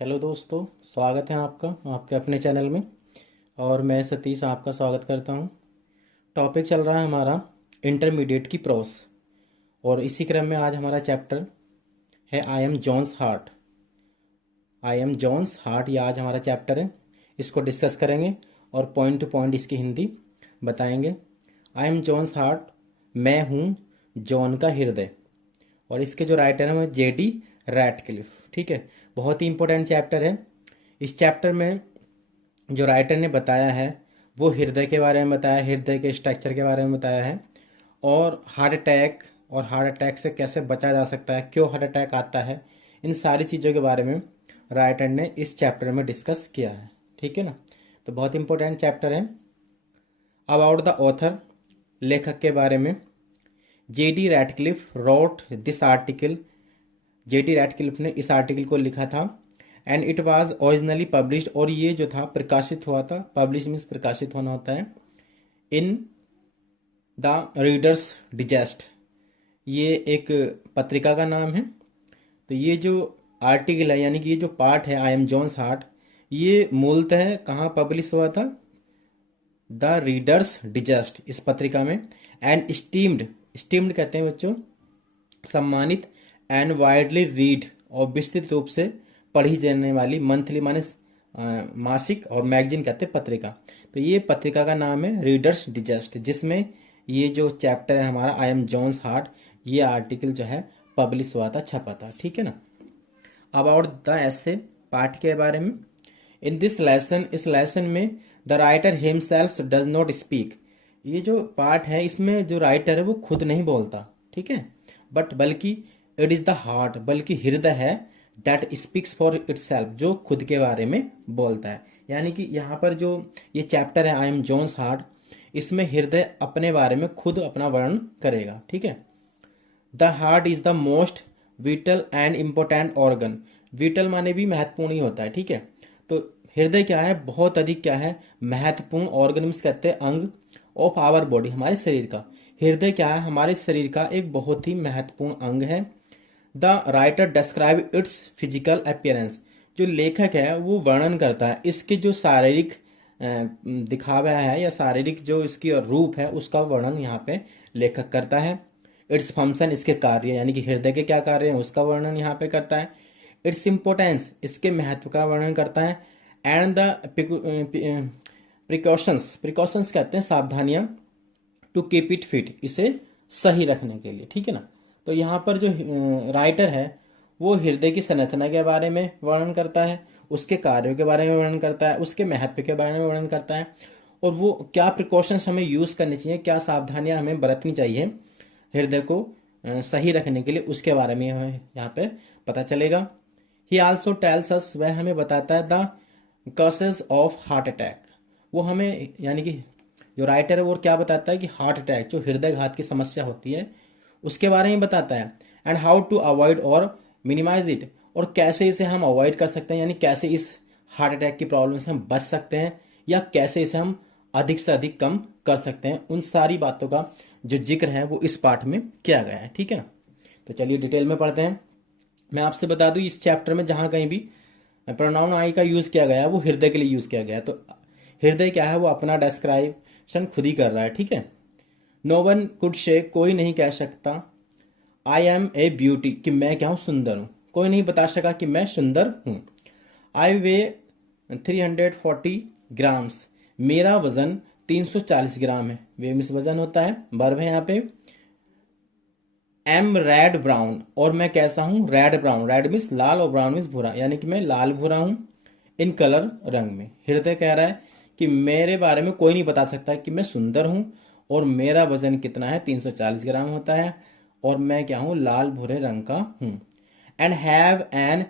Hello दोस्तों, स्वागत है आपका आपके अपने चैनल में। और मैं सतीश आपका स्वागत करता हूं। टॉपिक चल रहा है हमारा इंटरमीडिएट की प्रोस। और इसी क्रम में आज हमारा चैप्टर है I am John's heart. I am John's heart ये आज हमारा चैप्टर है। इसको डिस्कस करेंगे और पॉइंट टू पॉइंट इसकी हिंदी बताएंगे। आई एम जॉन्स हार्ट, मैं हूँ जॉन का हृदय। और इसके जो राइटर हैं वो जेडी रैटक्लिफ। ठीक है, बहुत ही इंपॉर्टेंट चैप्टर है। इस चैप्टर में जो राइटर ने बताया है वो हृदय के बारे में बताया, हृदय के स्ट्रक्चर के बारे में बताया है, और हार्ट अटैक से कैसे बचा जा सकता है, क्यों हार्ट अटैक आता है, इन सारी चीज़ों के बारे में राइटर ने इस चैप्टर में डिस्कस किया है। ठीक है ना, तो बहुत इंपॉर्टेंट चैप्टर है। अबाउट द ऑथर, लेखक के बारे में, J D Ratcliff wrote this article. J D Ratcliff ने इस आर्टिकल को लिखा था। And it was originally published, और ये जो था प्रकाशित हुआ था। पब्लिश मीन्स प्रकाशित होना होता है। इन द रीडर्स डिजेस्ट, ये एक पत्रिका का नाम है। तो ये जो आर्टिकल है, यानी कि ये जो पार्ट है आई एम जॉन्स हार्ट, ये मूलतः कहाँ पब्लिश हुआ था? द रीडर्स डिजेस्ट, इस पत्रिका में। एंड स्टीम्ड, स्टीम्ड कहते हैं बच्चों सम्मानित, एंड वाइडली रीड, और विस्तृत रूप से पढ़ी जाने वाली, मंथली माने मासिक, और मैगजीन कहते हैं पत्रिका। तो ये पत्रिका का नाम है रीडर्स डिजेस्ट, जिसमें ये जो चैप्टर है हमारा आई एम जॉन्स हार्ट, ये आर्टिकल जो है पब्लिश हुआ था, छपा था। ठीक है ना। अबाउट द एसे, पाठ के बारे में। इन दिस लेसन, इस लेसन में the writer himself does not speak. ये जो पार्ट है इसमें जो राइटर है वो खुद नहीं बोलता, ठीक है, बट बल्कि इट इज द हार्ट, बल्कि हृदय है, दैट स्पीक्स फॉर इटसेल्फ, जो खुद के बारे में बोलता है। यानी कि यहाँ पर जो ये चैप्टर है आई एम जॉन्स हार्ट, इसमें हृदय अपने बारे में खुद अपना वर्णन करेगा। ठीक है। The heart is the most whittle and important organ. Whittle माने भी महत्वपूर्ण ही होता है। ठीक है, तो हृदय क्या है? बहुत अधिक क्या है? महत्वपूर्ण। ऑर्गन कहते हैं अंग, ऑफ आवर बॉडी, हमारे शरीर का। हृदय क्या है? हमारे शरीर का एक बहुत ही महत्वपूर्ण अंग है। The writer describe it's physical appearance, जो लेखक है वो वर्णन करता है इसके जो शारीरिक दिखावा है, या शारीरिक जो इसकी रूप है, उसका वर्णन यहाँ पे लेखक करता है। इट्स फंक्शन, इसके कार्य, यानी कि हृदय के क्या कार्य हैं उसका वर्णन यहाँ पे करता है। इट्स इम्पोर्टेंस, इसके महत्व का वर्णन करता है। एंड द प्रिकॉशंस, प्रिकॉशंस कहते हैं सावधानियां, टू कीप इट फिट, इसे सही रखने के लिए। ठीक है ना। तो यहाँ पर जो राइटर है वो हृदय की संरचना के बारे में वर्णन करता है, उसके कार्यों के बारे में वर्णन करता है, उसके महत्व के बारे में वर्णन करता है, और वो क्या प्रिकॉशंस हमें यूज़ करनी चाहिए, क्या सावधानियां हमें बरतनी चाहिए हृदय को सही रखने के लिए, उसके बारे में हमें यहाँ पे पता चलेगा। ही आल्सो टेल्स अस, वह हमें बताता है the causes of heart attack. वो हमें, यानी कि जो राइटर है वो क्या बताता है कि हार्ट अटैक, जो हृदयघात की समस्या होती है, उसके बारे में बताता है। एंड हाउ टू अवॉइड और मिनिमाइज इट, और कैसे इसे हम अवॉइड कर सकते हैं, यानी कैसे इस हार्ट अटैक की प्रॉब्लम से हम बच सकते हैं, या कैसे इसे हम अधिक से अधिक कम कर सकते हैं। उन सारी बातों का जो जिक्र है वो इस पाठ में किया गया है। ठीक है ना। तो चलिए डिटेल में पढ़ते हैं। मैं आपसे बता दूं इस चैप्टर में जहां कहीं भी प्रोनाउन आई का यूज किया गया है वो हृदय के लिए यूज किया गया है। तो हृदय क्या है? वो अपना डिस्क्राइप्शन खुद ही कर रहा है। ठीक है। नो वन कुड से, कोई नहीं कह सकता, आई एम ए ब्यूटी, कि मैं क्या हूँ? सुंदर हूँ। कोई नहीं बता सका कि मैं सुंदर हूँ। आई वे 340 ग्राम्स, मेरा वजन 340 ग्राम है। वे मिस वजन होता है, वर्ब है यहाँ पे। एम रेड ब्राउन, और मैं कैसा हूँ? Red brown. रेड मीन्स लाल और ब्राउन मीन्स भूरा, यानी कि मैं लाल भूरा हूँ। इन कलर, रंग में। हृदय कह रहा है कि मेरे बारे में कोई नहीं बता सकता कि मैं सुंदर हूँ, और मेरा वजन कितना है? 340 ग्राम होता है, और मैं क्या हूँ? लाल भूरे रंग का हूँ। And have an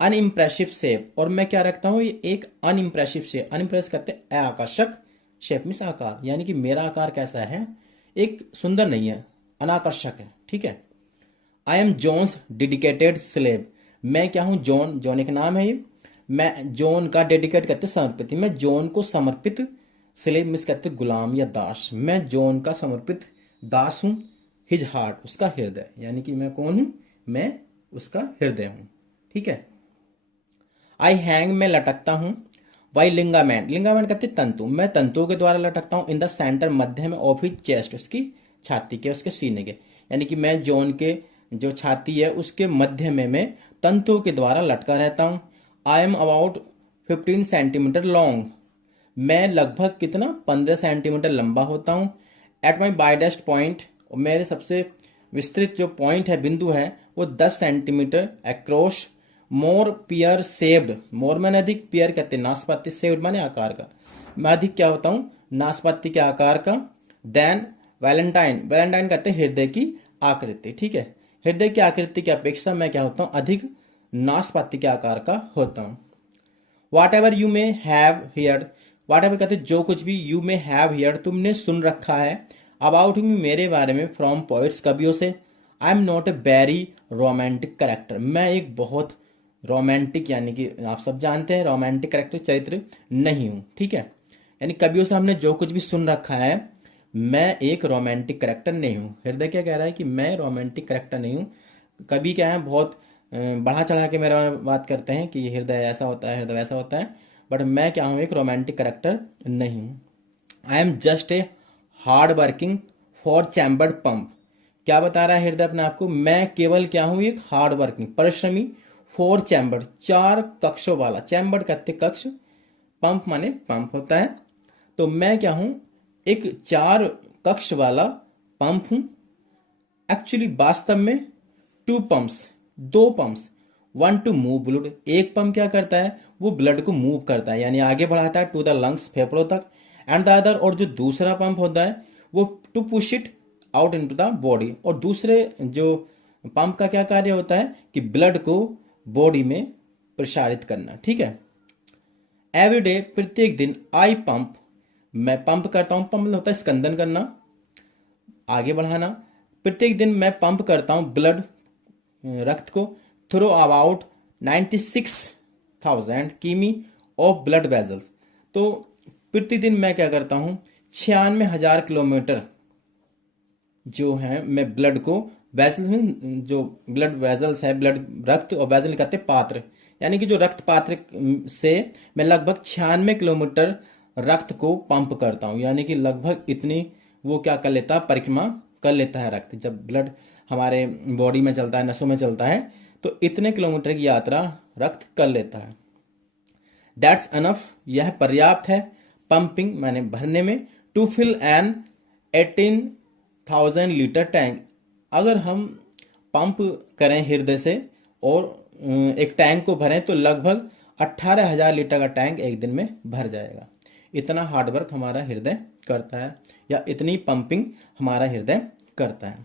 unimpressive shape, और मैं क्या रखता हूँ? ये एक अनइम्प्रेसिव शेप। अनइम्प्रेस कहते हैं आकर्षक, शेप मीन्स आकार, यानी कि मेरा आकार कैसा है? एक सुंदर नहीं है, अनाकर्षक है। ठीक है। I am John's dedicated slave, मैं क्या हूं? जॉन, जॉन एक नाम है ये। मैं जॉन का डेडिकेट कहते समर्पित, मैं जॉन को समर्पित, स्लेव मिस कहते गुलाम या दास, मैं जॉन का समर्पित दास हूं। हिज हार्ट, उसका हृदय, यानी कि मैं कौन हूं? मैं उसका हृदय हूं। ठीक है। आई हैंग मैं लटकता हूँ, वाई लिंगामेंट, लिंगामेंट कहते हैं तंतु, मैं तंतुओं के द्वारा लटकता हूँ, इन द सेंटर मध्य में ऑफ हिज चेस्ट, उसकी छाती के, उसके सीने के, यानी कि मैं जॉन के जो छाती है उसके मध्य में मैं तंतुओं के द्वारा लटका रहता हूँ। I am about 15 centimetre long, मैं लगभग कितना 15 सेंटीमीटर लंबा होता हूँ। एट माई वाइडेस्ट पॉइंट, मेरे सबसे विस्तृत जो पॉइंट है, बिंदु है, वो 10 सेंटीमीटर अक्रॉस, मोर पियर सेव्ड, मोर मैंने अधिक, पियर कहते हैं नाशपाती, सेव्ड माने आकार का, मैं अधिक क्या होता हूँ नाशपाती के आकार का। देन वैलेंटाइन, वैलेंटाइन कहते हैं हृदय की आकृति, ठीक है, हृदय की आकृति की अपेक्षा मैं क्या होता हूँ अधिक नाशपाती के आकार का होता हूँ। Whatever you may have heard, whatever कहते जो कुछ भी, यू मे हैव हियर्ड तुमने सुन रखा है, अबाउट मी मेरे बारे में, फ्रॉम पोइट्स कवियों से। I am not a very romantic character, मैं एक बहुत रोमांटिक, यानी कि आप सब जानते हैं रोमांटिक करेक्टर चरित्र नहीं हूं, ठीक है, यानी कवियों से हमने जो कुछ भी सुन रखा है, मैं एक रोमांटिक करेक्टर नहीं हूं। हृदय क्या कह रहा है कि मैं रोमांटिक करेक्टर नहीं हूं। कवि क्या है बहुत बढ़ा चढ़ा के मेरा बात करते हैं कि ये हृदय ऐसा होता है, हृदय वैसा होता है, बट मैं क्या हूँ एक रोमांटिक करेक्टर नहीं हूँ। I am just a hard working for chambered pump, क्या बता रहा है हृदय अपने आप को, मैं केवल क्या हूँ एक हार्ड वर्किंग परिश्रमी, फोर चैम्बर्ड चार कक्षों वाला, चैम्बर्ड कहते कक्ष, पंप माने पंप होता है, तो मैं क्या हूं एक चार कक्ष वाला पंप हूं। एक्चुअली वास्तव में टू पंप्स, दो pumps, one two move blood, एक पंप क्या करता है वो ब्लड को मूव करता है यानी आगे बढ़ाता है टू द लंग्स, फेफड़ों तक, एंड द अदर, और जो दूसरा पंप होता है वो to push it out into the body, और दूसरे जो पंप का क्या कार्य होता है कि ब्लड को बॉडी में प्रसारित करना, ठीक है। एवरी डे प्रत्येक दिन, आई पंप मैं पंप करता हूं, पंप होता है स्कंदन करना, आगे बढ़ाना, प्रत्येक दिन मैं पंप करता हूं ब्लड रक्त को, थ्रू अबाउट 96,000 किमी ऑफ ब्लड वेजल्स, तो प्रतिदिन मैं क्या करता हूं 96,000 किलोमीटर जो है मैं ब्लड को, वेसल्स में जो ब्लड वेजल्स है, ब्लड रक्त, और वेजल कहते हैं पात्र, यानी कि जो रक्त पात्र से मैं लगभग 96 किलोमीटर रक्त को पंप करता हूँ, यानी कि लगभग इतनी वो क्या कर लेता है परिक्रमा कर लेता है रक्त, जब ब्लड हमारे बॉडी में चलता है, नसों में चलता है, तो इतने किलोमीटर की यात्रा रक्त कर लेता है। दैट्स अनफ, यह पर्याप्त है, पंपिंग मैंने भरने में, to fill an 18,000 litre tank, अगर हम पंप करें हृदय से और एक टैंक को भरें तो लगभग 18,000 लीटर का टैंक एक दिन में भर जाएगा। इतना हार्डवर्क हमारा हृदय करता है, या इतनी पंपिंग हमारा हृदय करता है।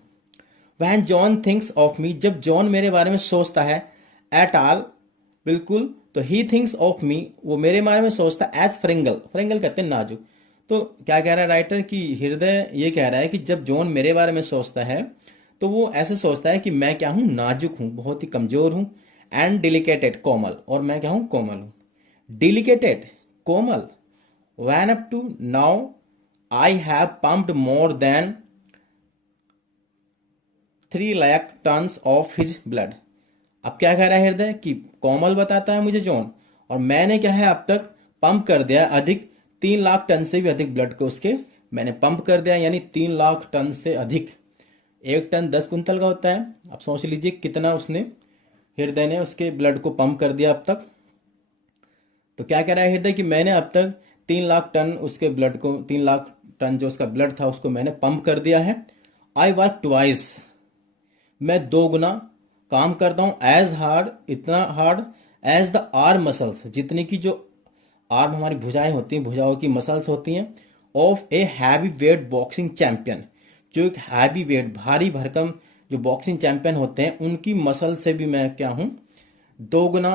वह जॉन थिंक्स ऑफ मी, जब जॉन मेरे बारे में सोचता है, एट ऑल बिल्कुल, तो ही थिंक्स ऑफ मी, वो मेरे बारे में सोचता है एज फ्रिंगल, फ्रिंगल कहते हैं नाजुक, तो क्या कह रहा है राइटर कि हृदय ये कह रहा है कि जब जॉन मेरे बारे में सोचता है तो वो ऐसे सोचता है कि मैं क्या हूं नाजुक हूं, बहुत ही कमजोर हूं, एंड डिलिकेटेड कोमल, और मैं क्या हूं कोमल हूं, डिलिकेटेड कोमल। When up to now I have pumped more than 3 lakh tons of his blood, अब क्या कह रहा है हृदय कि कोमल बताता है मुझे जॉन, और मैंने क्या है अब तक पंप कर दिया अधिक 3 लाख टन से भी अधिक ब्लड को उसके मैंने पंप कर दिया, यानी 3 लाख टन से अधिक, 1 टन 10 कुंतल का होता है, आप सोच लीजिए कितना उसने हृदय ने उसके ब्लड को पंप कर दिया अब तक। तो क्या कह रहा है हृदय कि मैंने अब तक 3 लाख टन उसके ब्लड को, 3 लाख टन जो उसका ब्लड था उसको मैंने पंप कर दिया है। आई वर्क ट्वाइस, मैं 2 गुना काम करता हूं, एज हार्ड, इतना hard, as the arm muscles, जितनी की जो आर्म हमारी भुजाएं होती हैं, भुजाओं की मसल्स होती हैं, of a heavy weight boxing champion, जो एक हैवी वेट भारी भरकम जो बॉक्सिंग चैंपियन होते हैं उनकी मसल से भी मैं क्या हूं 2 गुना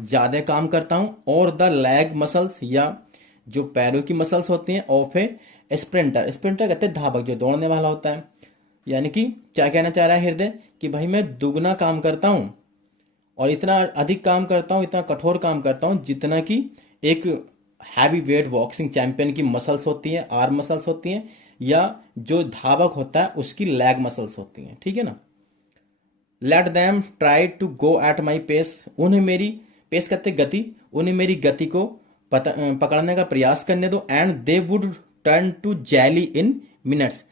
ज्यादा काम करता हूं। और द लेग मसल्स, या जो पैरों की मसल्स होती हैं, ऑफ ए स्प्रिंटर, स्प्रिंटर कहते हैं धावक जो दौड़ने वाला होता है, यानी कि क्या कहना चाह रहा है हृदय कि भाई मैं दुगना काम करता हूं और इतना अधिक काम करता हूं, इतना कठोर काम करता हूं जितना कि एक हैवी वेट बॉक्सिंग चैंपियन की मसल्स होती हैं, आर्म मसल्स होती हैं, या जो धावक होता है उसकी लेग मसल्स होती हैं, ठीक है ना। Let them try to go at my pace, उन्हें मेरी पेस करते गति, उन्हें मेरी गति को पकड़ने का प्रयास करने दो, and they would turn to jelly in minutes.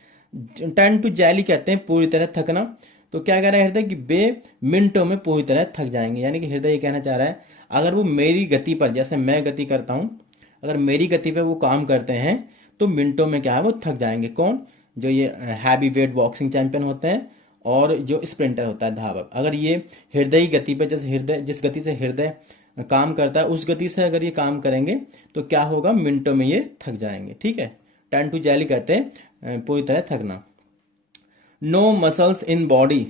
Turn to jelly कहते हैं पूरी तरह थकना। तो क्या कह रहा है हृदय कि वे मिनटों में पूरी तरह थक जाएंगे। यानी कि हृदय ये कहना चाह रहा है अगर वो मेरी गति पर, जैसे मैं गति करता हूँ, अगर मेरी गति पे वो काम करते हैं तो मिनटों में क्या है वो थक जाएंगे। कौन? जो ये हैवी वेट बॉक्सिंग चैंपियन होते हैं और जो स्प्रिंटर होता है धावक। अगर ये हृदय की गति पे, जैसे हृदय जिस गति से हृदय काम करता है उस गति से अगर ये काम करेंगे तो क्या होगा, मिनटों में ये थक जाएंगे। ठीक है, टर्न टू जैली कहते हैं पूरी तरह थकना। नो मसल्स इन बॉडी,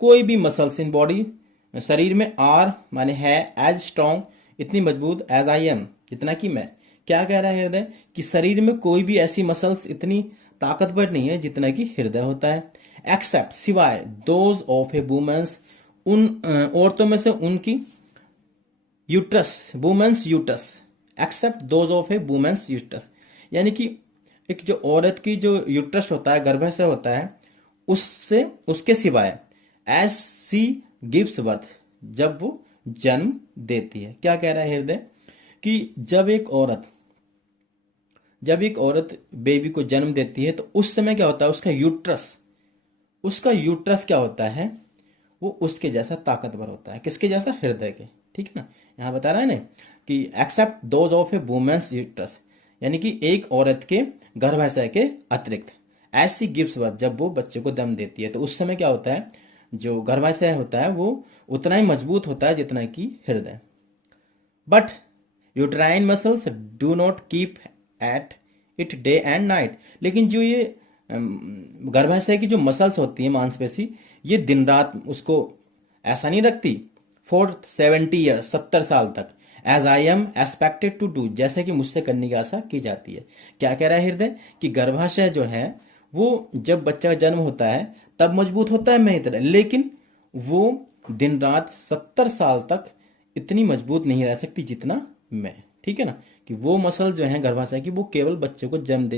कोई भी मसल्स इन बॉडी शरीर में आर माने है एज स्ट्रॉन्ग, इतनी मजबूत एज आई एम, जितना कि मैं। क्या कह रहा है हृदय कि शरीर में कोई भी ऐसी मसल्स इतनी ताकतवर नहीं है जितना कि हृदय होता है। एक्सेप्ट सिवाय दोज ऑफ ए वुमेन्स, उन औरतों में से उनकी uterus, women's uterus, except those of a women's uterus. यानी कि एक जो औरत की जो यूट्रस होता है, गर्भाशय होता है, उससे उसके सिवाय एज सी गिव्स बर्थ, जब वो जन्म देती है। क्या कह रहा है हृदय कि जब एक औरत बेबी को जन्म देती है तो उस समय क्या होता है, उसका यूट्रस क्या होता है, वो उसके जैसा ताकतवर होता है। किसके जैसा? हृदय के। ठीक है ना, यहाँ बता रहा है ना कि except those of a women's uterus, यानी कि एक औरत के गर्भाशय के अतिरिक्त ऐसी गिव्स बर्थ, जब वो बच्चे को जन्म देती है तो उस समय क्या होता है, जो गर्भाशय होता है वो उतना ही मजबूत होता है जितना कि हृदय। But uterine muscles do not keep at it day and night, लेकिन जो ये गर्भाशय की जो मसल्स होती है, मांसपेशी, ये दिन रात उसको ऐसा नहीं रखती। फॉर 70 ईयर्स, 70 साल तक, as I am expected to do, जैसे कि मुझसे करने की आशा की जाती है। क्या कह रहा है हृदय कि गर्भाशय जो है वो जब बच्चा का जन्म होता है तब मजबूत होता है मेरी तरह, लेकिन वो दिन रात 70 साल तक इतनी मजबूत नहीं रह सकती जितना मैं। ठीक है ना, कि वो मसल जो है गर्भाशय की वो केवल बच्चे को जन्म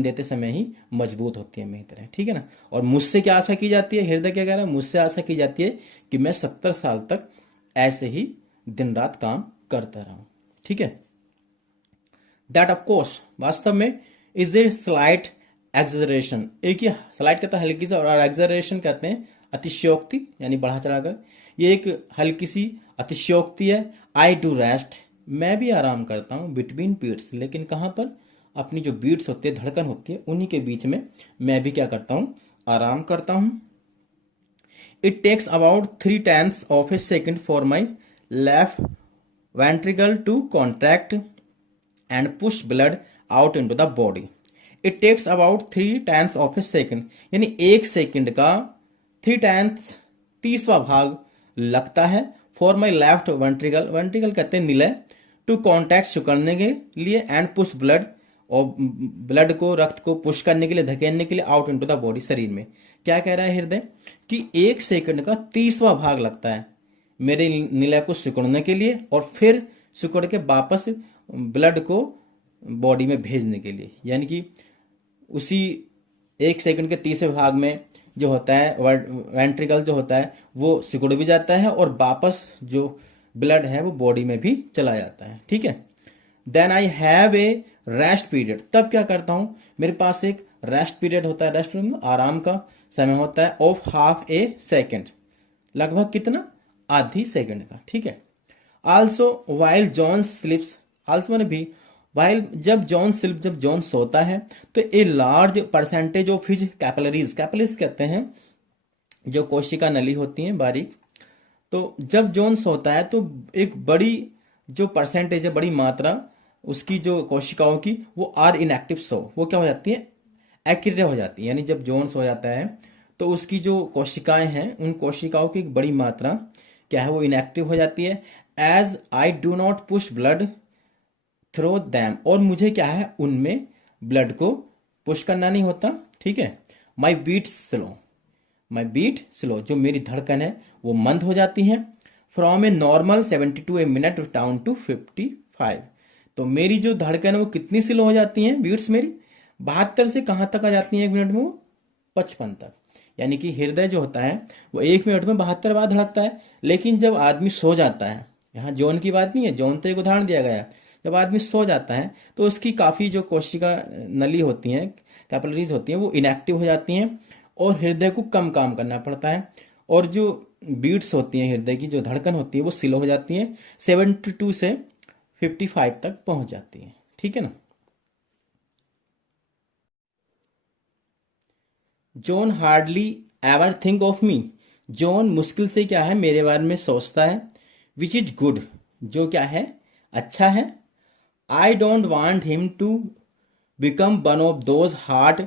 देते समय ही मजबूत होती है मेरी तरह। ठीक है ना, और मुझसे क्या आशा की जाती है, हृदय क्या कह रहा है, मुझसे आशा की जाती है कि मैं 70 साल तक ऐसे ही दिन रात काम करता रहूं। ठीक है, दैट ऑफ कोर्स, वास्तव में, इज ए स्लाइट एक्सजरेशन। एक ही स्लाइट कहता है हल्की सा, और एक्सजरेशन कहते हैं अतिशयोक्ति, यानी बढ़ा चढ़ाकर। ये एक हल्की सी अतिशयोक्ति है। आई डू रेस्ट, मैं भी आराम करता हूँ, बिटवीन बीट्स, लेकिन कहाँ पर, अपनी जो बीट्स होती है, धड़कन होती है, उन्हीं के बीच में मैं भी क्या करता हूँ, आराम करता हूँ। It takes about 3/10 of a second for my left ventricle to contract and push blood out into the body. It takes about 3/10 of a second, यानी एक सेकेंड का 3/10, 30वां भाग लगता है। For my left ventricle, ventricle कहते हैं निलय, टू कॉन्टैक्ट सिकुड़ने के लिए, एंड पुश ब्लड, और ब्लड को, रक्त को पुश करने के लिए, धकेलने के लिए, आउट इनटू द बॉडी, शरीर में। क्या कह रहा है हृदय कि एक सेकंड का 30वां भाग लगता है मेरे निलय को सिकुड़ने के लिए, और फिर सिकुड़ के वापस ब्लड को बॉडी में भेजने के लिए। यानी कि उसी एक सेकंड के 30वें भाग में जो होता है वेंट्रिकल जो होता है वो सिकुड़ भी जाता है, और वापस जो ब्लड है वो बॉडी में भी चला जाता है। ठीक है, then I have a rest period, तब क्या करता हूं, मेरे पास एक रेस्ट पीरियड होता है। रेस्ट पीरियड आराम का समय होता है, ऑफ हाफ ए सेकेंड, लगभग कितना, आधी सेकंड का। ठीक है, also while John slips, also मैंने भी, वाइल जब जॉन सोता है तो a large percentage of his capillaries, capillaries कहते हैं जो कोशिका नली होती हैं बारीक, तो जब जॉन सोता है तो एक बड़ी जो परसेंटेज है, बड़ी मात्रा उसकी जो कोशिकाओं की, वो आर इनएक्टिव, सो वो क्या हो जाती है, एक्रिय हो जाती है। यानी जब जॉन सो जाता है तो उसकी जो कोशिकाएं हैं, उन कोशिकाओं की एक बड़ी मात्रा क्या है, वो इनएक्टिव हो जाती है। As I do not push blood through them, और मुझे क्या है, उनमें ब्लड को पुश करना नहीं होता। ठीक है, माई बीट स्लो, जो मेरी धड़कन है वो मंद हो जाती है। From a normal 72 a minute down to 55, तो मेरी जो धड़कन है वो कितनी स्लो हो जाती है, बीट्स मेरी 72 से कहाँ तक आ जाती है एक मिनट में, वो 55 तक। यानी कि हृदय जो होता है वो एक मिनट में 72 बार धड़कता है, लेकिन जब आदमी सो जाता है, यहाँ जॉन की बात नहीं है, जॉन तो एक उदाहरण दिया गया है। जब आदमी सो जाता है तो उसकी काफ़ी जो कोशिका नली होती हैं, कैपिलरीज होती हैं, वो इनएक्टिव हो जाती हैं और हृदय को कम काम करना पड़ता है। और जो बीट्स होती हैं, हृदय की जो धड़कन होती है, वो स्लो हो जाती हैं, 72 से 55 तक पहुंच जाती है। ठीक है ना। John hardly ever think of me. John मुश्किल से क्या है, मेरे बारे में सोचता है। विच इज गुड, जो क्या है, अच्छा है। I don't want him to become one of those heart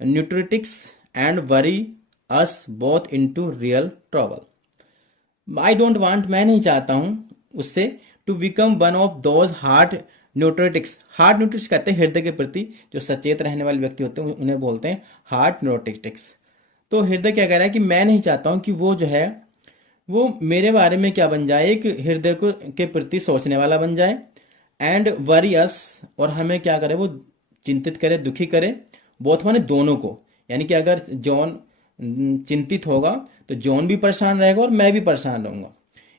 nutritics and worry us both into real trouble. I don't want, मैं नहीं चाहता हूं उससे, to become one of those heart nutritics. Heart nutritics कहते हैं हृदय के प्रति जो सचेत रहने वाले व्यक्ति होते हैं, उन्हें बोलते हैं हार्ट न्यूट्रिटिक्स। तो हृदय क्या कह रहा है कि मैं नहीं चाहता हूं कि वो जो है वो मेरे बारे में क्या बन जाए, एक हृदय को के प्रति सोचने वाला बन जाए। एंड वरी अस, और हमें क्या करे, वो चिंतित करे, दुखी करे। बोथ माने दोनों को, यानी कि अगर जॉन चिंतित होगा तो जॉन भी परेशान रहेगा और मैं भी परेशान रहूंगा।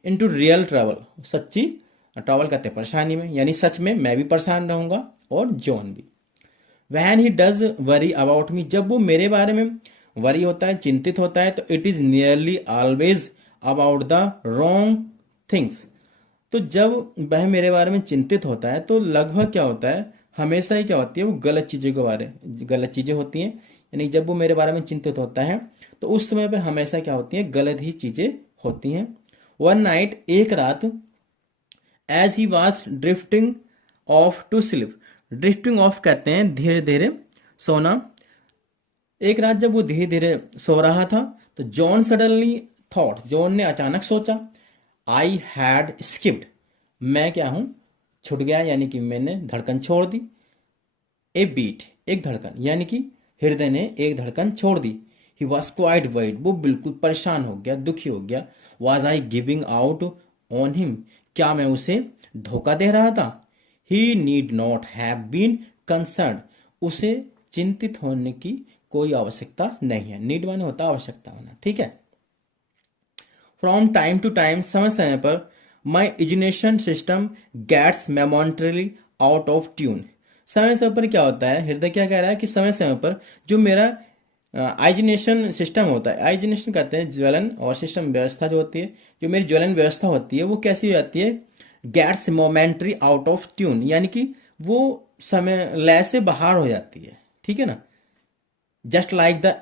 इनटू रियल ट्रबल, सच्ची ट्रबल कहते हैं परेशानी में, यानी सच में मैं भी परेशान रहूंगा और जॉन भी। When he does worry about me, जब वो मेरे बारे में वरी होता है, चिंतित होता है, तो it is nearly always about the wrong things. तो जब वह मेरे बारे में चिंतित होता है तो लगभग क्या होता है, हमेशा ही क्या होती है, वो गलत चीजें होती हैं। यानी जब वो मेरे बारे में चिंतित होता है तो उस समय पे हमेशा क्या होती है, गलत ही चीजें होती हैं। वन नाइट, एक रात, as he was drifting off to sleep. Drifting off कहते हैं धीरे धीरे सोना। एक रात जब वो धीरे धीरे सो रहा था तो जॉन सडनली थॉट, जॉन ने अचानक सोचा, आई हैड स्किप्ड, मैं क्या हूं, छूट गया, यानी कि मैंने धड़कन छोड़ दी। ए बीट, एक धड़कन, यानी कि हृदय ने एक धड़कन छोड़ दी। ही वॉज क्वाइट वरीड, वो बिल्कुल परेशान हो गया, दुखी हो गया। Was I giving out on him, क्या मैं उसे धोखा दे रहा था। He need not have been concern, उसे चिंतित होने की कोई आवश्यकता नहीं है। नीड माने होता आवश्यकता होना, ठीक है। फ्रॉम टाइम टू टाइम, समय समय पर, my ignition system gets momentarily out of tune. समय समय पर क्या होता है, हृदय क्या कह रहा है कि समय समय पर जो मेरा आइजिनेशन सिस्टम होता है, आइजिनेशन कहते हैं ज्वलन और सिस्टम व्यवस्था जो होती है, जो मेरी ज्वलन व्यवस्था होती है वो कैसी हो जाती है, gets momentary out of tune, यानी कि वो समय लय से बाहर हो जाती है। ठीक है ना। Just like the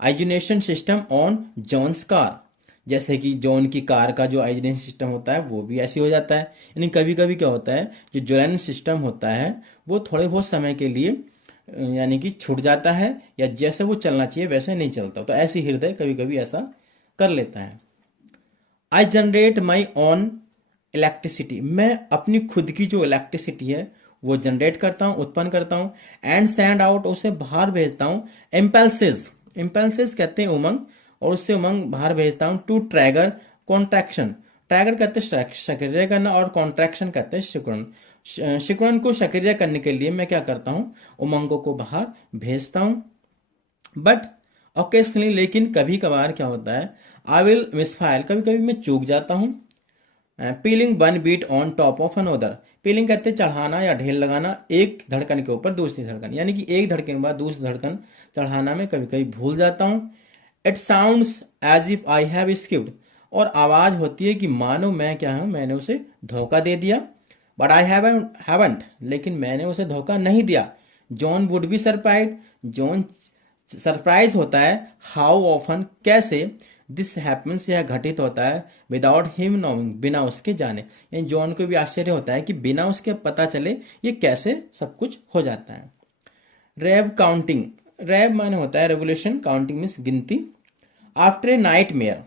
ignition system on John's car, जैसे कि जॉन की कार का जो आइजिनेशन सिस्टम होता है वो भी ऐसे हो जाता है। यानी कभी कभी क्या होता है, जो ज्वलन सिस्टम होता है वो थोड़े बहुत समय के लिए यानी कि छूट जाता है, या जैसे वो चलना चाहिए वैसे नहीं चलता। तो ऐसी हृदय कभी कभी ऐसा कर लेता है। आई जनरेट माई ऑन इलेक्ट्रिसिटी, मैं अपनी खुद की जो इलेक्ट्रिसिटी है वो जनरेट करता हूँ, उत्पन्न करता हूँ। एंड सेंड आउट, उसे बाहर भेजता हूँ। इम्पल्सेस, इम्पल्सेस कहते हैं उमंग, और उससे उमंग बाहर भेजता हूँ। टू ट्रैगर कॉन्ट्रैक्शन, ट्रैगर कहते हैं सक्रिय करना, और कॉन्ट्रैक्शन कहते हैं सिकुड़न। सिकुड़न को सक्रिय करने के लिए मैं क्या करता हूँ, उमंगों को बाहर भेजता हूँ। बट ओकेशनली, लेकिन कभी कभार क्या होता है, आई विल मिसफायर, कभी कभी मैं चूक जाता हूँ। Piling one beat on top of another, piling कहते हैं चढ़ाना या ढेर लगाना, एक धड़कन के ऊपर दूसरी धड़कन, यानी कि एक धड़कन के बाद दूसरी धड़कन चढ़ाना में कभी कभी भूल जाता हूँ। It sounds as if I have skipped, और आवाज होती है कि मानो मैं क्या हूं, मैंने उसे धोखा दे दिया। बट आई हैवंट, लेकिन मैंने उसे धोखा नहीं दिया। John would be surprise, John surprise होता है। हाउ ऑफन, कैसे, दिस हैपन्स, यह घटित होता है। विदाउट हिम नोइंग, बिना उसके जाने, यानी जॉन को भी आश्चर्य होता है कि बिना उसके पता चले ये कैसे सब कुछ हो जाता है। रैब काउंटिंग, रैब माने होता है रेवोल्यूशन, काउंटिंग मीन्स गिनती। आफ्टर ए नाइट मेयर,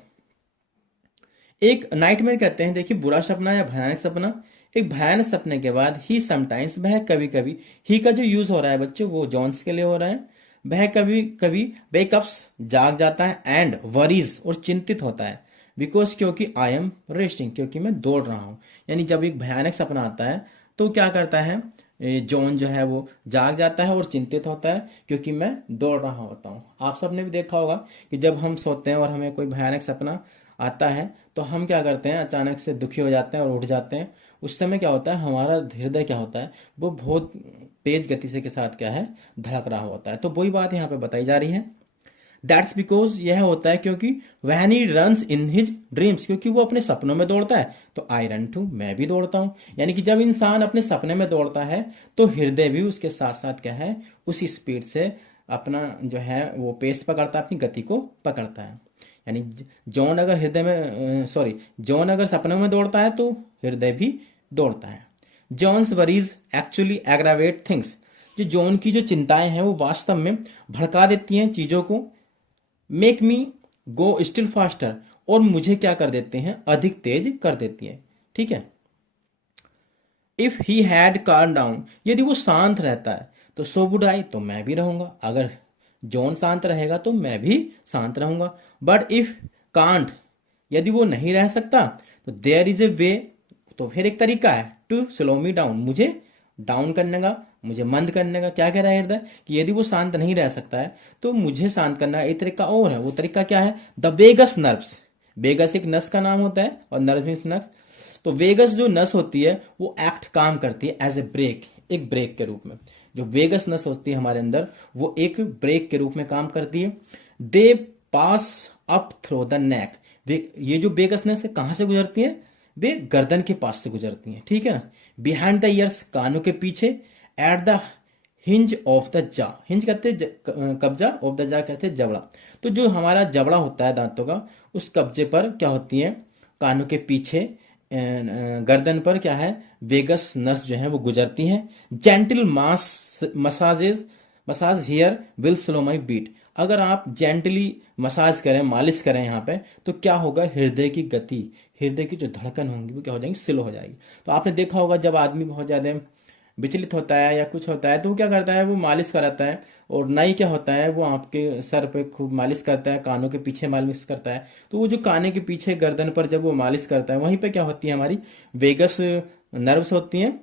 एक नाइट मेयर कहते हैं, देखिए बुरा सपना या भयानक सपना। एक भयानक सपने के बाद ही समटाइम्स, वह कभी कभी, ही का जो यूज हो रहा है बच्चों वो जॉन्स के लिए हो रहा है। वह कभी कभी वेकअप्स, जाग जाता है। एंड वरीज, और चिंतित होता है। बिकॉज, क्योंकि आई एम रेस्टिंग, क्योंकि मैं दौड़ रहा हूं। यानी जब एक भयानक सपना आता है तो क्या करता है, जॉन जो है वो जाग जाता है और चिंतित होता है, क्योंकि मैं दौड़ रहा होता हूँ। आप सबने भी देखा होगा कि जब हम सोते हैं और हमें कोई भयानक सपना आता है तो हम क्या करते हैं, अचानक से दुखी हो जाते हैं और उठ जाते हैं। उस समय क्या होता है, हमारा हृदय क्या होता है, वो बहुत तेज गति से के साथ क्या है, धड़क रहा होता है। तो वही बात यहाँ पे बताई जा रही है। दैट्स बिकॉज यह होता है क्योंकि when he runs in his dreams, क्योंकि वो अपने सपनों में दौड़ता है। तो आई रन टू, मैं भी दौड़ता हूं। यानी कि जब इंसान अपने सपने में दौड़ता है तो हृदय भी उसके साथ साथ क्या है, उसी स्पीड से अपना जो है वो पेस पकड़ता है, अपनी गति को पकड़ता है। यानी जॉन अगर हृदय में जॉन अगर सपनों में दौड़ता है तो हृदय भी दौड़ता है। John's worries actually aggravate things, जो जॉन की जो चिंताएं हैं वो वास्तव में भड़का देती हैं चीजों को। मेक मी गो स्टिल फास्टर, और मुझे क्या कर देते हैं, अधिक तेज कर देती है। ठीक है। If he had calmed down, यदि वो शांत रहता है तो सो वुड आई, तो मैं भी रहूंगा। अगर जॉन शांत रहेगा तो मैं भी शांत रहूंगा। बट इफ कांट, यदि वो नहीं रह सकता तो देयर इज ए वे, तो फिर एक तरीका है, टू स्लो मी डाउन, मुझे डाउन करने का, मुझे मंद करने का। क्या कह रहा है हृदय कि यदि वो शांत नहीं रह सकता है तो मुझे शांत करना का एक तरीका और है। वो तरीका क्या है, द वेगस नर्व्स, वेगस एक नस का नाम होता है और नर्व मीन्स नस। तो वेगस जो नस होती है वो एक्ट काम करती है एज ए ब्रेक, एक ब्रेक के रूप में। जो वेगस नस होती है हमारे अंदर वो एक ब्रेक के रूप में काम करती है। दे पास अप थ्रू द नेक, ये जो वेगस नस है कहां से गुजरती है, वे गर्दन के पास से गुजरती हैं। ठीक है ना। बिहाइंड द ईयर्स, कानों के पीछे। At the hinge of the जा, हिंज कहते हैं कब्जा, ऑफ द जा कहते हैं जबड़ा। तो जो हमारा जबड़ा होता है दांतों का, उस कब्जे पर क्या होती है, कानों के पीछे गर्दन पर क्या है, वेगस नस जो है वो गुजरती हैं। Gentle massage here will slow my beat, अगर आप जेंटली मसाज करें, मालिश करें यहाँ पे, तो क्या होगा, हृदय की गति, हृदय की जो धड़कन होंगी वो क्या हो जाएंगी, स्लो हो जाएगी। तो आपने देखा होगा जब आदमी बहुत ज़्यादा विचलित होता है या कुछ होता है तो वो क्या करता है, वो मालिश कराता है। और नाई क्या होता है, वो आपके सर पे खूब मालिश करता है, कानों के पीछे मालिश करता है। तो वो जो काने के पीछे गर्दन पर जब वो मालिश करता है, वहीं पे क्या होती है, हमारी वेगस नर्व्स होती हैं,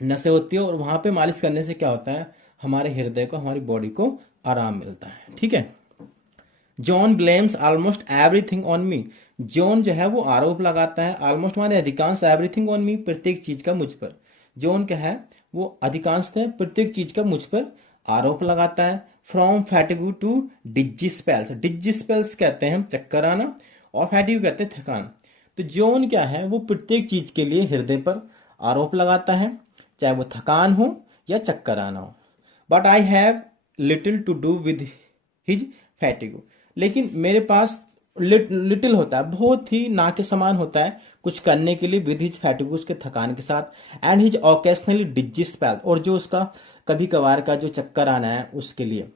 नसें होती है। और वहां पे मालिश करने से क्या होता है, हमारे हृदय को, हमारी बॉडी को आराम मिलता है। ठीक है। John blames almost everything on me, John जो है वो आरोप लगाता है, ऑलमोस्ट माने अधिकांश, एवरीथिंग ऑन मी प्रत्येक चीज का मुझ पर। जॉन क्या है, वो अधिकांशतः प्रत्येक चीज का मुझ पर आरोप लगाता है। फ्रॉम फैटिगू टू डिज्जी स्पेल्स, डिज्जी स्पेल्स कहते हैं चक्कर आना, और फैटिगू कहते हैं थकान। तो जॉन क्या है, वो प्रत्येक चीज के लिए हृदय पर आरोप लगाता है, चाहे वो थकान हो या चक्कर आना हो। But I have little to do with his fatigue, लेकिन मेरे पास लिटिल होता है, बहुत ही ना के समान होता है कुछ करने के लिए, विद हिज फैटिगू, उसके थकान के साथ। एंड हिज ओकेशनली डिज्जी स्पेल, और जो उसका कभी कभार का जो चक्कर आना है उसके लिए।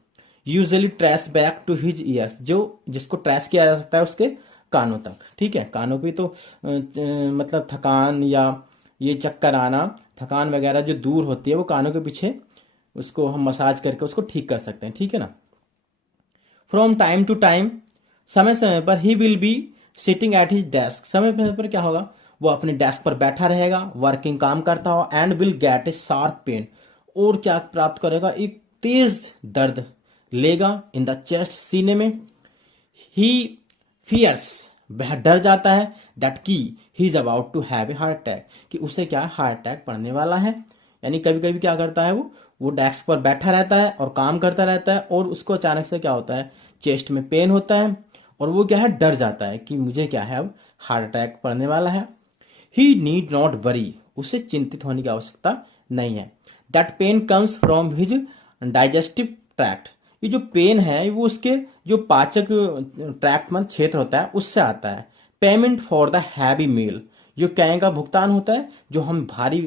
Usually trace back to his years, जो जिसको ट्रेस किया जा सकता है उसके कानों तक। ठीक है। कानों पे तो मतलब थकान या ये चक्कर आना, थकान वगैरह जो दूर होती है वो कानों के पीछे, उसको हम मसाज करके उसको ठीक कर सकते हैं। ठीक है ना। फ्रॉम टाइम टू टाइम, समय समय पर, he will be sitting at his desk, समय समय पर क्या होगा, वो अपने डेस्क पर बैठा रहेगा, वर्किंग, काम करता हो। And will get a sharp pain, और क्या प्राप्त करेगा, एक तेज दर्द लेगा इन द चेस्ट, सीने में। ही फियर्स, वह डर जाता है, दैट की he is about to have a heart attack, कि उसे क्या है, हार्ट अटैक पड़ने वाला है। यानी कभी कभी क्या करता है, वो डेस्क पर बैठा रहता है और काम करता रहता है, और उसको अचानक से क्या होता है, चेस्ट में पेन होता है, और वो क्या है, डर जाता है कि मुझे क्या है, अब हार्ट अटैक पड़ने वाला है। ही नीड नॉट वरी, उसे चिंतित होने की आवश्यकता नहीं है। That pain comes from his digestive tract, ये जो पेन है वो उसके जो पाचक ट्रैक्ट में क्षेत्र होता है उससे आता है। पेमेंट फॉर द हैवी मील, जो कैं का भुगतान होता है, जो हम भारी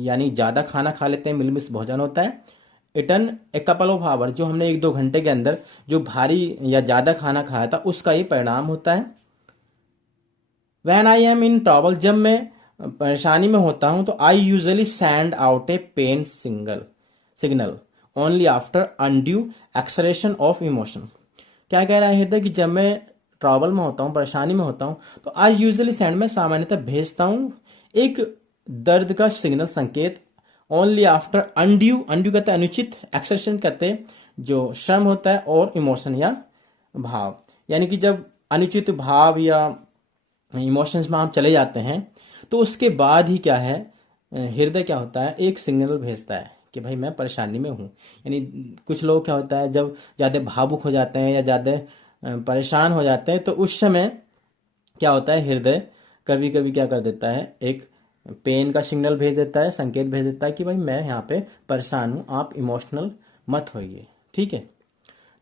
यानी ज्यादा खाना खा लेते हैं, मिलमिस भोजन होता है। Eaten a couple of hour, जो हमने 1-2 घंटे के अंदर जो भारी या ज्यादा खाना खाया था उसका ये परिणाम होता है। When I am in trouble, जब मैं परेशानी में होता हूं तो I usually send out A pen signal only after undue एक्सरेशन of emotion. क्या कह रहा है हृदय कि जब मैं ट्रबल में होता हूँ, परेशानी में होता हूँ, तो आज यूजुअली सेंड में सामान्यतः भेजता हूँ एक दर्द का सिग्नल, संकेत, ओनली आफ्टर अनड्यू, अनड्यू कहते हैं अनुचित, एक्सर्शन कहते हैं जो श्रम होता है, और इमोशन या भाव, यानी कि जब अनुचित भाव या इमोशंस में आप चले जाते हैं, तो उसके बाद ही क्या है, हृदय क्या होता है, एक सिग्नल भेजता है कि भाई मैं परेशानी में हूँ। यानी कुछ लोग क्या होता है, जब ज़्यादा भावुक हो जाते हैं या ज़्यादा परेशान हो जाते हैं, तो उस समय क्या होता है, हृदय कभी कभी क्या कर देता है, एक पेन का सिग्नल भेज देता है, संकेत भेज देता है कि भाई मैं यहाँ पे परेशान हूँ, आप इमोशनल मत होइए। ठीक है,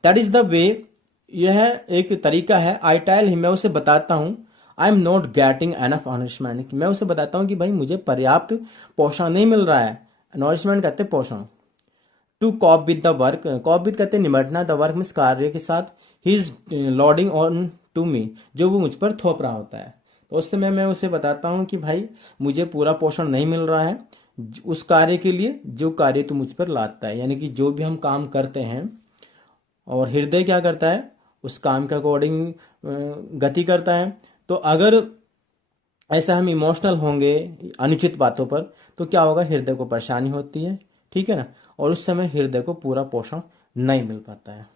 दैट इज द वे। यह एक तरीका है। आई टेल हिम, मैं उसे बताता हूँ, I am not getting enough nourishment, मैं उसे बताता हूँ कि भाई मुझे पर्याप्त पोषण नहीं मिल रहा है। नॉरिशमेंट कहते हैं पोषण। To cope with the work, cope with कहते हैं निमटना, द वर्क मीन्स कार्य के साथ, he is loading on to me, जो वो मुझ पर थोप रहा होता है। तो उस समय मैं उसे बताता हूँ कि भाई मुझे पूरा पोषण नहीं मिल रहा है उस कार्य के लिए जो कार्य तू मुझ पर लाता है। यानी कि जो भी हम काम करते हैं, और हृदय क्या करता है, उस काम के अकॉर्डिंग गति करता है। तो अगर ऐसा हम इमोशनल होंगे अनुचित बातों पर, तो क्या होगा, हृदय को परेशानी होती है। ठीक है ना, और उस समय हृदय को पूरा पोषण नहीं मिल पाता है।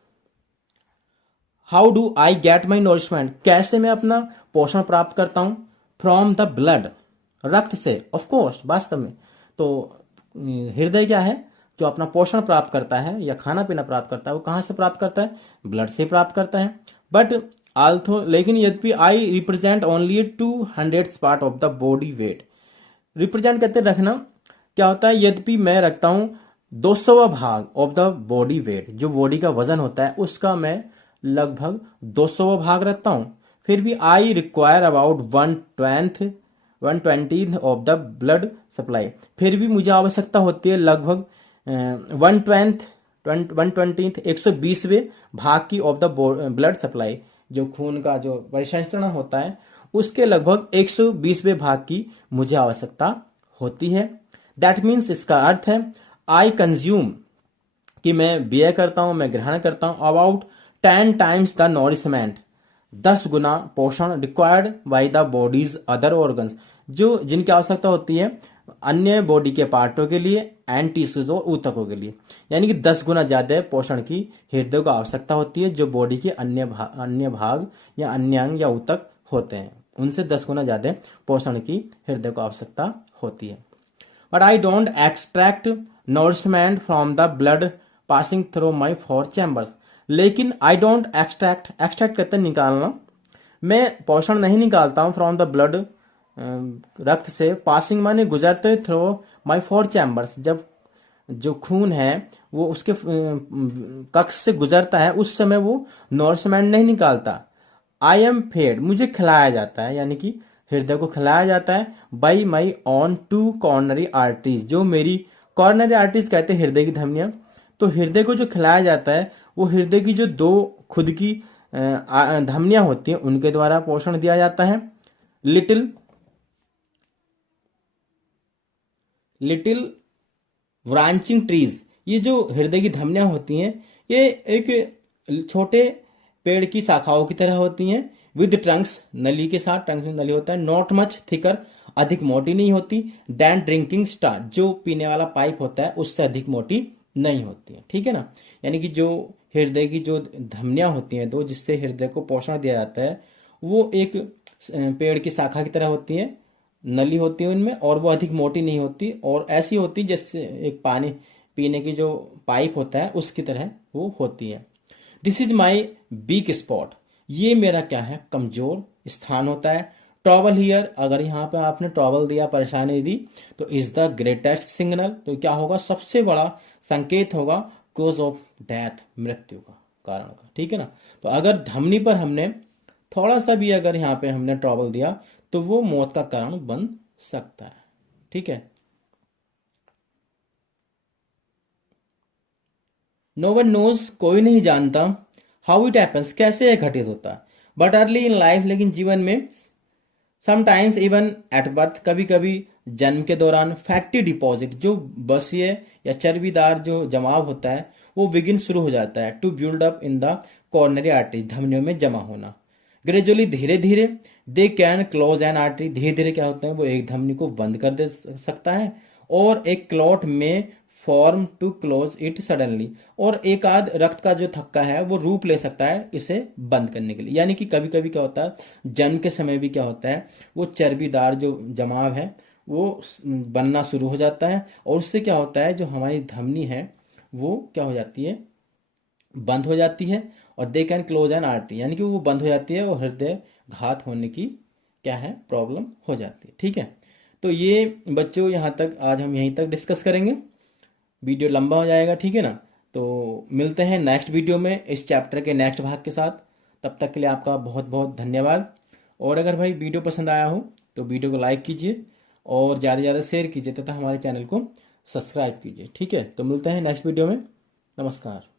How do I get my nourishment, कैसे मैं अपना पोषण प्राप्त करता हूं, फ्रॉम द ब्लड, रक्त से, ऑफ कोर्स, वास्तव में। तो हृदय क्या है, जो अपना पोषण प्राप्त करता है या खाना पीना प्राप्त करता है, वो कहाँ से प्राप्त करता है, ब्लड से प्राप्त करता है। बट आल्थो, लेकिन यद्यपि I represent only 200 part of the body weight, represent कहते हैं रखना, क्या होता है, यद्यपि मैं रखता हूं 200वां भाग ऑफ द बॉडी वेट, जो बॉडी का वजन होता है उसका मैं लगभग 200वां भाग रखता हूं, फिर भी I require about 1/20 of the blood supply, फिर भी मुझे आवश्यकता होती है लगभग 1/20 120वें भाग की ऑफ द ब्लड सप्लाई, जो खून का जो परिसंचरण होता है उसके लगभग 120वें भाग की मुझे आवश्यकता होती है। दैट मीन्स, इसका अर्थ है, आई कंज्यूम, कि मैं व्यय करता हूं, मैं ग्रहण करता हूं, अबाउट 10 टाइम्स द नॉरिशमेंट, 10 गुना पोषण required by the bodies other organs, जो जिनकी आवश्यकता होती है अन्य बॉडी के पार्टों के लिए, एंड टिश्यूज और ऊतकों के लिए। यानी कि 10 गुना ज्यादा पोषण की हृदय को आवश्यकता होती है, जो बॉडी के अन्य भाग या अन्य अंग या ऊतक होते हैं उनसे 10 गुना ज्यादा पोषण की हृदय को आवश्यकता होती है। But I don't extract nourishment from the blood passing through my 4 chambers, लेकिन आई डोंट एक्सट्रैक्ट, एक्सट्रैक्ट कहते हैं निकालना, मैं पोषण नहीं निकालता हूं फ्रॉम द ब्लड, रक्त से, पासिंग माने गुजरते, थ्रू माई 4 चैम्बर्स, जब जो खून है वो उसके कक्ष से गुजरता है उस समय वो नॉरिशमेंट नहीं निकालता। आई एम फेड, मुझे खिलाया जाता है, यानी कि हृदय को खिलाया जाता है, by my on 2 coronary arteries, जो मेरी कॉर्नरी आर्टरीज कहते हैं हृदय की धमनियां। तो हृदय को जो खिलाया जाता है वो हृदय की जो 2 खुद की धमनियां होती हैं उनके द्वारा पोषण दिया जाता है। लिटिल लिटिल ब्रांचिंग ट्रीज, ये जो हृदय की धमनियां होती हैं ये एक छोटे पेड़ की शाखाओं की तरह होती हैं, विद ट्रंक्स, नली के साथ, ट्रंक्स में नली होता है, नॉट मच थिकर, अधिक मोटी नहीं होती, दैन ड्रिंकिंग स्टार, जो पीने वाला पाइप होता है उससे अधिक मोटी नहीं होती है। ठीक है ना, यानी कि जो हृदय की जो धमनियां होती हैं दो, जिससे हृदय को पोषण दिया जाता है, वो एक पेड़ की शाखा की तरह होती है, नली होती है उनमें, और वो अधिक मोटी नहीं होती, और ऐसी होती जैसे एक पानी पीने की जो पाइप होता है उसकी तरह वो होती है। This is my week spot, ये मेरा क्या है, कमजोर स्थान होता है। ट्रबल हियर, अगर यहाँ पे आपने ट्रबल दिया, परेशानी दी, तो इज द ग्रेटेस्ट सिग्नल, तो क्या होगा, सबसे बड़ा संकेत होगा कोज ऑफ डेथ, मृत्यु का कारण का। ठीक है ना, तो अगर धमनी पर हमने थोड़ा सा भी अगर यहाँ पे हमने ट्रबल दिया तो वो मौत का कारण बन सकता है। ठीक है, नो वन नोज, कोई नहीं जानता, हाउ इट हैपन्स, कैसे यह घटित होता है, बट अर्ली इन लाइफ, लेकिन जीवन में, समटाइम्स इवन एट बर्थ, कभी कभी जन्म के दौरान, फैटी डिपॉजिट, जो बसीय या चर्बीदार जो जमाव होता है वो बिगिन शुरू हो जाता है, to build up in the coronary artery, धमनियों में जमा होना। ग्रेजुअली, धीरे धीरे, they can close an artery, धीरे धीरे क्या होता है वो एक धमनी को बंद कर दे सकता है, और एक क्लॉट में form to close it suddenly, और एक आध रक्त का जो थक्का है वो रूप ले सकता है इसे बंद करने के लिए। यानी कि कभी कभी क्या होता है, जन्म के समय भी क्या होता है, वो चर्बीदार जो जमाव है वो बनना शुरू हो जाता है, और उससे क्या होता है, जो हमारी धमनी है वो क्या हो जाती है, बंद हो जाती है, और दे कैन क्लोज एन आर्टरी, यानी कि वो बंद हो जाती है और हृदय घात होने की क्या है, प्रॉब्लम हो जाती है। ठीक है, तो ये बच्चों यहाँ तक आज हम यहीं तक डिस्कस करेंगे, वीडियो लंबा हो जाएगा। ठीक है ना, तो मिलते हैं नेक्स्ट वीडियो में इस चैप्टर के नेक्स्ट भाग के साथ। तब तक के लिए आपका बहुत बहुत धन्यवाद। और अगर भाई वीडियो पसंद आया हो तो वीडियो को लाइक कीजिए और ज़्यादा से ज़्यादा शेयर कीजिए तथा हमारे चैनल को सब्सक्राइब कीजिए। ठीक है, तो मिलते हैं नेक्स्ट वीडियो में। नमस्कार।